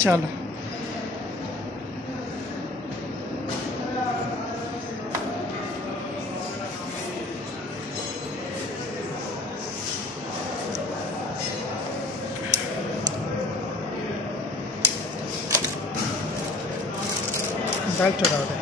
चल बेल्ट उड़ा दे।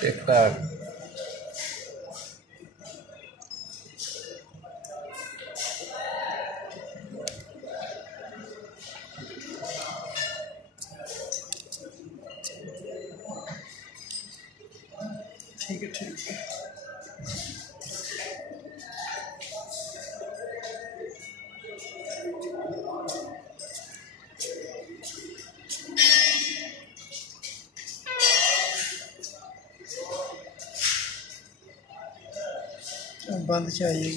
टिकटॉक ठीक है ठीक है। बंद चाहिए।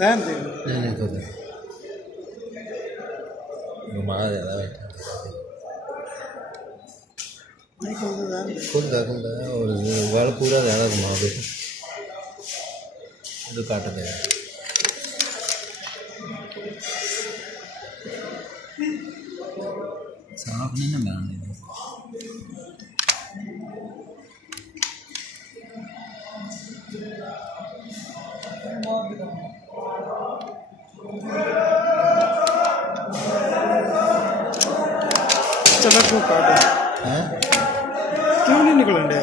रहने दे। नहीं खुद घुमा ज़्यादा बैठा खुद और वाल पूरा ज़्यादा घुमा दे तो काट दे। साफ नहीं ना बनाने चलो क्यों काटे हैं क्यों नहीं निकलन दे।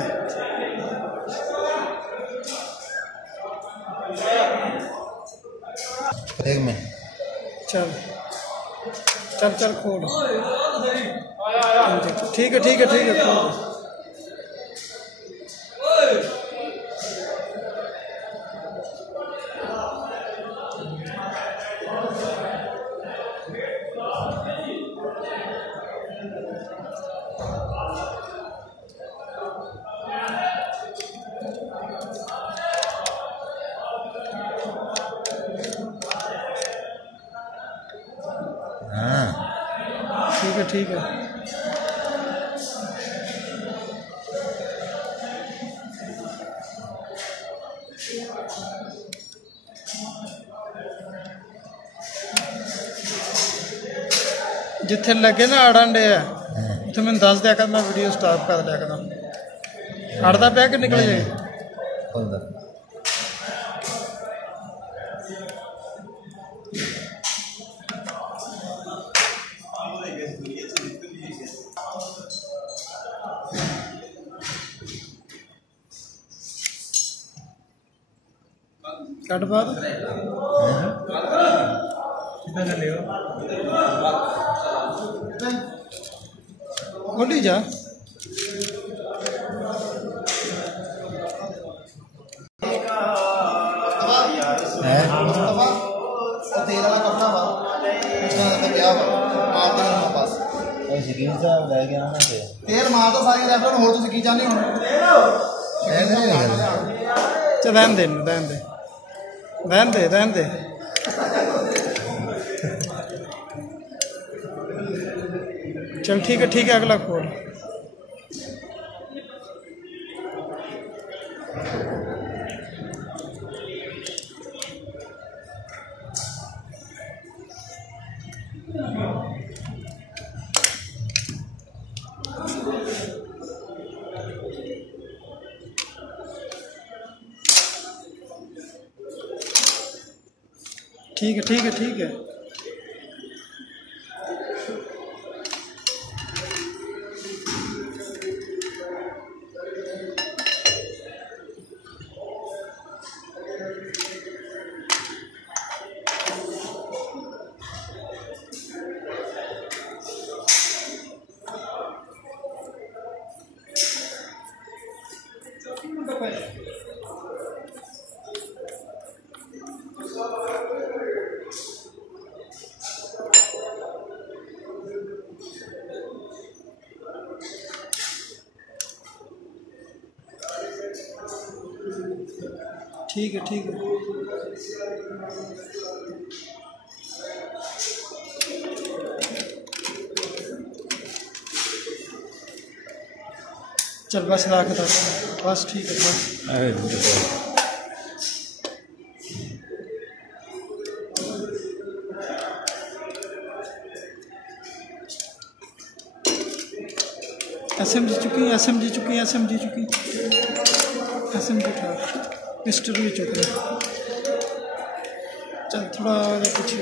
एक मिनट चल चल चल खोल। ठीक है ठीक है ठीक है खोल। ठीक है। जिथे लगे ना अड़न डे उत्थे मैंने दस दिया कर, मैं वीडियो स्टॉप कर दिया करना। अड़ता पिया कि निकल जाए? खुलदा कट बाद खोली जा। तेल वाला कपड़ा वा उसका पिया वा मार दे ना बस ਉਹ ਸ਼ਕੀਨ ਸਾਹਿਬ ਲੈ ਕੇ ਆਉਣਾ ਤੇ तेल मार दो सारी रैफर हो तुम की चाहते हो ਇਹ ਨਹੀਂ ਗੱਲ चल रहन दे रहन दे रहन दे रहन दे। चल ठीक है अगला खोल। ठीक है। ठीक है। चल बस रख दो बस ठीक है बस। SMG चुकी उठा पिस्टल भी चुक रहा। चल थोड़ा पीछे